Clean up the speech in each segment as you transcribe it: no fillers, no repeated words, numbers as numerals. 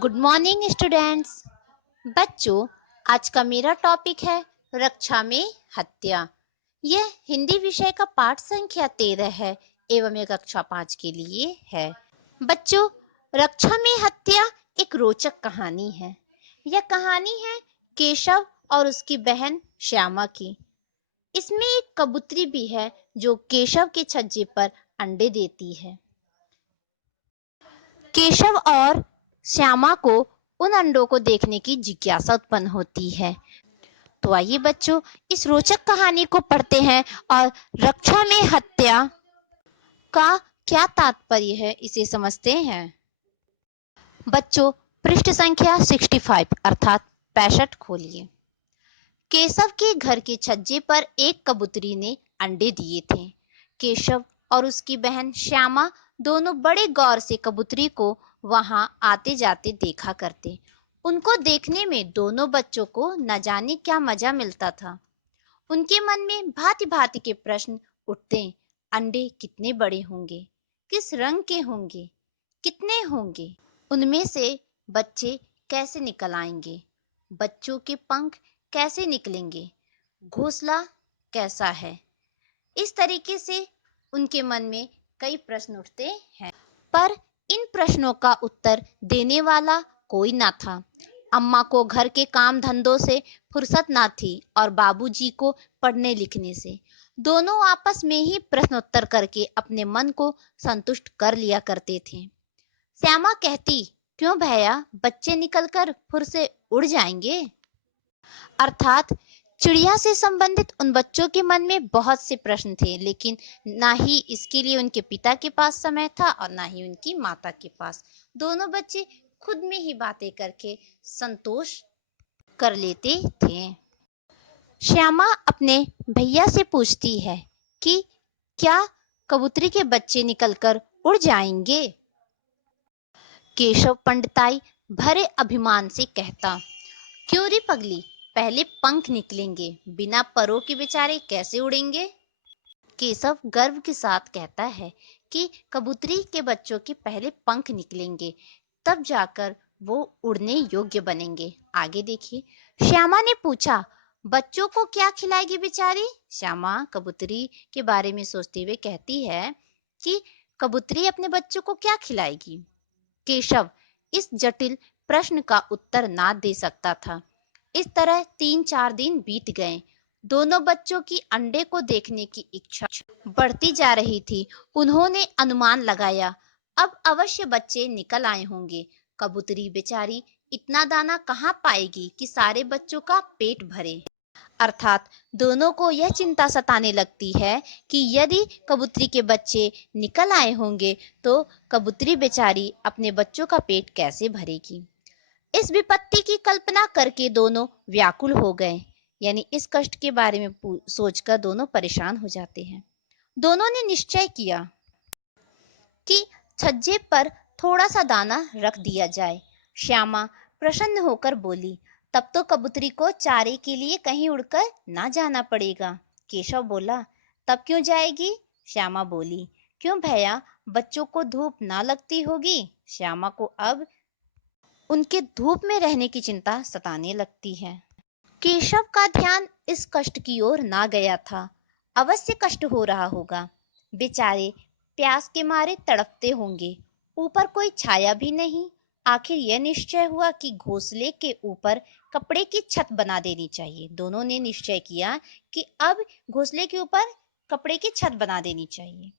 Good morning students. बच्चों, आज का मेरा टॉपिक है रक्षा में हत्या। यह हिंदी विषय का पाठ संख्या 13 है एवं यह कक्षा 5 के लिए है। बच्चों, रक्षा में हत्या एक रोचक कहानी है। यह कहानी है केशव और उसकी बहन श्यामा की। इसमें एक कबूतरी भी है जो केशव के छज्जे पर अंडे देती है। केशव और श्यामा को उन अंडों को देखने की जिज्ञासा उत्पन्न होती है। तो आइए बच्चों, इस रोचक कहानी को पढ़ते हैं और रक्षा में हत्या का क्या तात्पर्य है इसे समझते हैं। बच्चों, पृष्ठ संख्या 65 अर्थात 65 खोलिए। केशव के घर के छज्जे पर एक कबूतरी ने अंडे दिए थे। केशव और उसकी बहन श्यामा दोनों बड़े गौर से कबूतरी को वहां आते जाते देखा करते। उनको देखने में दोनों बच्चों को न जाने क्या मजा मिलता था। उनके मन में भांति भांति के प्रश्न उठते। अंडे कितने बड़े होंगे, किस रंग के होंगे, कितने होंगे, उनमें से बच्चे कैसे निकल आएंगे, बच्चों के पंख कैसे निकलेंगे, घोंसला कैसा है। इस तरीके से उनके मन में कई प्रश्न उठते हैं, पर इन प्रश्नों का उत्तर देने वाला कोई ना था। अम्मा को घर के काम धंधों से फुर्सत ना थी और बाबूजी को पढ़ने लिखने से। दोनों आपस में ही प्रश्नोत्तर करके अपने मन को संतुष्ट कर लिया करते थे। श्यामा कहती, क्यों भैया, बच्चे निकलकर फुर से उड़ जाएंगे। अर्थात चिड़िया से संबंधित उन बच्चों के मन में बहुत से प्रश्न थे, लेकिन ना ही इसके लिए उनके पिता के पास समय था और ना ही उनकी माता के पास। दोनों बच्चे खुद में ही बातें करके संतोष कर लेते थे। श्यामा अपने भैया से पूछती है कि क्या कबूतरी के बच्चे निकलकर उड़ जाएंगे। केशव पंडिताई भरे अभिमान से कहता, क्यों रे पगली, पहले पंख निकलेंगे, बिना परों के बेचारे कैसे उड़ेंगे। केशव गर्व के साथ कहता है कि कबूतरी के बच्चों के पहले पंख निकलेंगे, तब जाकर वो उड़ने योग्य बनेंगे। आगे देखिए। श्यामा ने पूछा, बच्चों को क्या खिलाएगी बेचारी। श्यामा कबूतरी के बारे में सोचते हुए कहती है कि कबूतरी अपने बच्चों को क्या खिलाएगी। केशव इस जटिल प्रश्न का उत्तर ना दे सकता था। इस तरह 3-4 दिन बीत गए। दोनों बच्चों की अंडे को देखने की इच्छा बढ़ती जा रही थी। उन्होंने अनुमान लगाया, अब अवश्य बच्चे निकल आए होंगे। कबूतरी बेचारी इतना दाना कहाँ पाएगी कि सारे बच्चों का पेट भरे। अर्थात दोनों को यह चिंता सताने लगती है कि यदि कबूतरी के बच्चे निकल आए होंगे तो कबूतरी बेचारी अपने बच्चों का पेट कैसे भरेगी। इस विपत्ति की कल्पना करके दोनों व्याकुल हो गए, यानी इस कष्ट के बारे में सोचकर दोनों परेशान हो जाते हैं। दोनों ने निश्चय किया कि छज्जे पर थोड़ा सा दाना रख दिया जाए। श्यामा प्रसन्न होकर बोली, तब तो कबूतरी को चारे के लिए कहीं उड़कर ना जाना पड़ेगा। केशव बोला, तब क्यों जाएगी। श्यामा बोली, क्यों भैया, बच्चों को धूप ना लगती होगी। श्यामा को अब उनके धूप में रहने की चिंता सताने लगती है। केशव का ध्यान इस कष्ट की ओर ना गया था। अवश्य कष्ट हो रहा होगा, बेचारे प्यास के मारे तड़पते होंगे। ऊपर कोई छाया भी नहीं। आखिर यह निश्चय हुआ कि घोंसले के ऊपर कपड़े की छत बना देनी चाहिए। दोनों ने निश्चय किया कि अब घोंसले के ऊपर कपड़े की छत बना देनी चाहिए।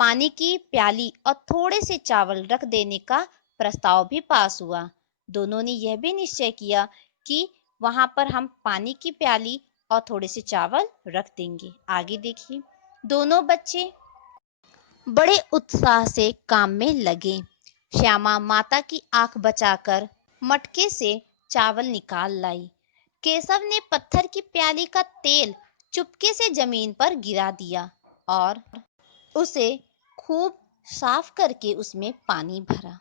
पानी की प्याली और थोड़े से चावल रख देने का प्रस्ताव भी पास हुआ। दोनों ने यह भी निश्चय किया कि वहां पर हम पानी की प्याली और थोड़े से चावल रख देंगे। आगे देखिए। दोनों बच्चे बड़े उत्साह से काम में लगे। श्यामा माता की आंख बचाकर मटके से चावल निकाल लाई। केशव ने पत्थर की प्याली का तेल चुपके से जमीन पर गिरा दिया और उसे खूब साफ करके उसमें पानी भरा।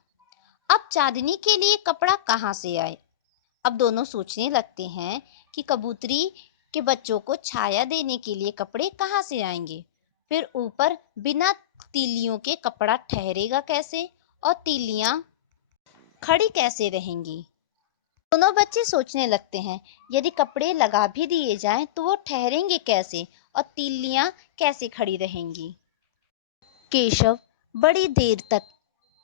अब चांदनी के लिए कपड़ा कहाँ से आए। अब दोनों सोचने लगते हैं कि कबूतरी के बच्चों को छाया देने के लिए कपड़े कहाँ से आएंगे। फिर ऊपर बिना तीलियों के कपड़ा ठहरेगा कैसे, और तीलियां खड़ी कैसे रहेंगी? दोनों बच्चे सोचने लगते हैं, यदि कपड़े लगा भी दिए जाएं तो वो ठहरेंगे कैसे और तीलियां कैसे खड़ी रहेंगी? केशव बड़ी देर तक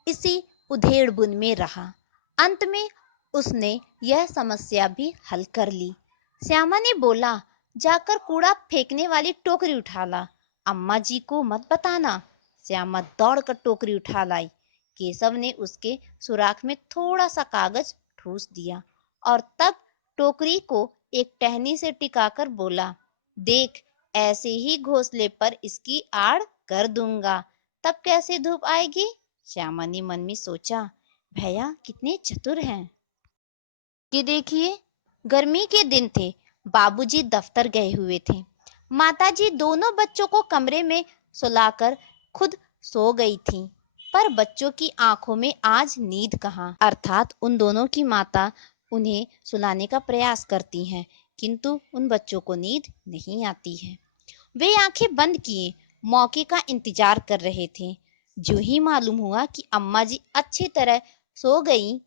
इसी उधेड़-बुन में रहा। अंत में उसने यह समस्या भी हल कर ली। श्यामा ने बोला, जाकर कूड़ा फेंकने वाली टोकरी उठा ला। अम्मा जी को मत बताना। श्यामा दौड़कर टोकरी उठा लाई। केशव ने उसके सुराख में थोड़ा सा कागज ठूस दिया और तब टोकरी को एक टहनी से टिकाकर बोला, देख, ऐसे ही घोंसले पर इसकी आड़ कर दूंगा, तब कैसे धूप आएगी? श्यामा ने मन में सोचा, भैया कितने चतुर हैं। कि देखिए, गर्मी के दिन थे, बाबूजी दफ्तर गए हुए थे। माताजी दोनों बच्चों को कमरे में सुलाकर खुद सो गई थीं, पर बच्चों की आंखों में आज नींद कहाँ, अर्थात उन दोनों की माता उन्हें सुलाने का प्रयास करती हैं, किंतु उन बच्चों को नींद नहीं आती है। वे आंखें बंद किए मौके का इंतजार कर रहे थे। जो ही मालूम हुआ कि अम्मा जी अच्छी तरह सो गईं,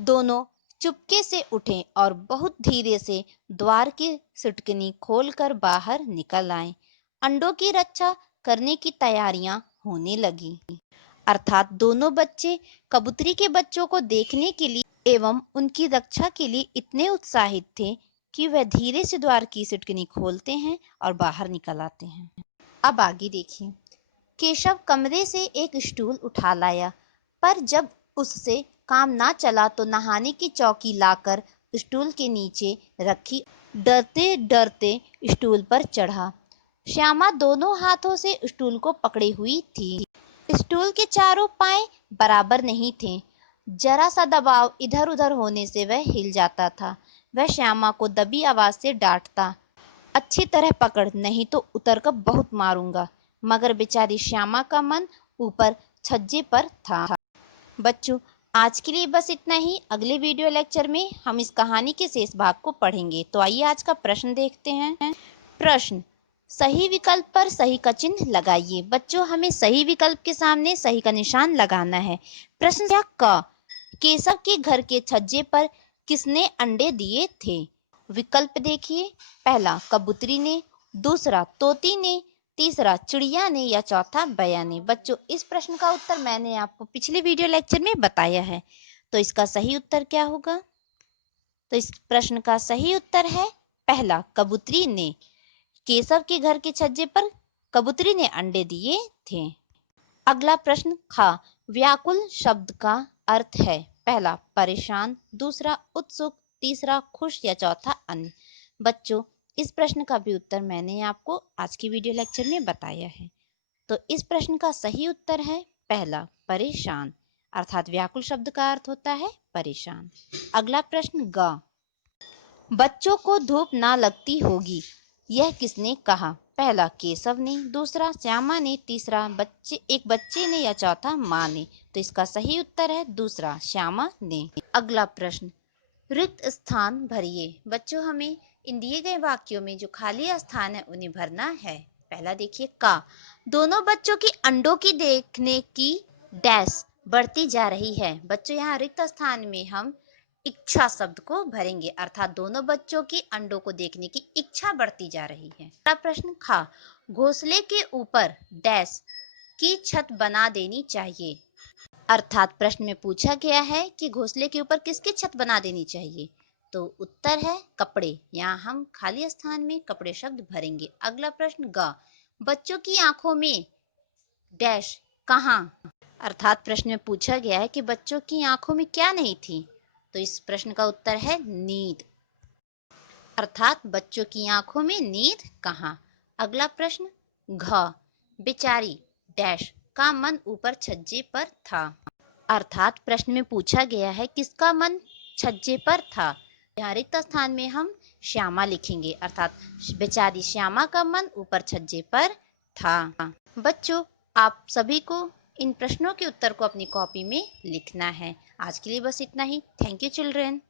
दोनों चुपके से उठे और बहुत धीरे से द्वार की सिटकनी खोलकर बाहर निकल आए। अंडों की रक्षा करने की तैयारियां होने लगी, अर्थात दोनों बच्चे कबूतरी के बच्चों को देखने के लिए एवं उनकी रक्षा के लिए इतने उत्साहित थे कि वह धीरे से द्वार की सिटकनी खोलते हैं और बाहर निकल आते हैं। अब आगे देखिए। केशव कमरे से एक स्टूल उठा लाया, पर जब उससे काम ना चला तो नहाने की चौकी लाकर स्टूल के नीचे रखी। डरते डरते स्टूल पर चढ़ा। श्यामा दोनों हाथों से स्टूल को पकड़े हुई थी। स्टूल के चारों पांव बराबर नहीं थे। जरा सा दबाव इधर उधर होने से वह हिल जाता था। वह श्यामा को दबी आवाज से डांटता, अच्छी तरह पकड़, नहीं तो उतर कर बहुत मारूंगा। मगर बेचारी श्यामा का मन ऊपर छज्जे पर था। बच्चों, आज के लिए बस इतना ही। अगले वीडियो लेक्चर में हम इस कहानी के शेष भाग को पढ़ेंगे। तो आइए आज का प्रश्न देखते हैं। प्रश्न, सही विकल्प पर सही का चिन्ह लगाइए। बच्चों, हमें सही विकल्प के सामने सही का निशान लगाना है। प्रश्न संख्या क, केशव के घर के छज्जे पर किसने अंडे दिए थे? विकल्प देखिए, पहला कबूतरी ने, दूसरा तोती ने, तीसरा चिड़िया ने या चौथा बैया ने। बच्चों, इस प्रश्न का उत्तर मैंने आपको पिछले वीडियो लेक्चर में बताया है, तो इसका सही उत्तर क्या होगा? तो इस प्रश्न का सही उत्तर है पहला कबूतरी ने। केशव के घर के छज्जे पर कबूतरी ने अंडे दिए थे। अगला प्रश्न खा, व्याकुल शब्द का अर्थ है पहला परेशान, दूसरा उत्सुक, तीसरा खुश या चौथा अन्य। बच्चों, इस प्रश्न का भी उत्तर मैंने आपको आज की वीडियो लेक्चर में बताया है। तो इस प्रश्न का सही उत्तर है पहला परेशान, अर्थात व्याकुल शब्द का अर्थ होता है परेशान। अगला प्रश्न ग, बच्चों को धूप ना लगती होगी, यह किसने कहा? पहला केशव ने, दूसरा श्यामा ने, तीसरा एक बच्चे ने या चौथा माँ ने। तो इसका सही उत्तर है दूसरा, श्यामा ने। अगला प्रश्न, रिक्त स्थान भरिए। बच्चों, हमें इन दिए गए वाक्यों में जो खाली स्थान है उन्हें भरना है। पहला देखिए का, दोनों बच्चों की अंडों की देखने की डैश बढ़ती जा रही है। बच्चों, यहाँ रिक्त स्थान में हम इच्छा शब्द को भरेंगे, अर्थात दोनों बच्चों की अंडों को देखने की इच्छा बढ़ती जा रही है। अगला प्रश्न खा, घोंसले के ऊपर डैश की छत बना देनी चाहिए, अर्थात प्रश्न में पूछा गया है कि घोंसले के ऊपर किसकी छत बना देनी चाहिए? तो उत्तर है कपड़े। यहाँ हम खाली स्थान में कपड़े शब्द भरेंगे। अगला प्रश्न ग, बच्चों की आंखों में डैश कहाँ, अर्थात प्रश्न में पूछा गया है कि बच्चों की आंखों में क्या नहीं थी? तो इस प्रश्न का उत्तर है नींद, अर्थात बच्चों की आंखों में नींद कहाँ। अगला प्रश्न घ, बेचारी डैश का मन ऊपर छज्जे पर था, अर्थात प्रश्न में पूछा गया है किसका मन छज्जे पर था। यहाँ रिक्त स्थान में हम श्यामा लिखेंगे, अर्थात बेचारी श्यामा का मन ऊपर छज्जे पर था। बच्चों, आप सभी को इन प्रश्नों के उत्तर को अपनी कॉपी में लिखना है। आज के लिए बस इतना ही। Thank you children.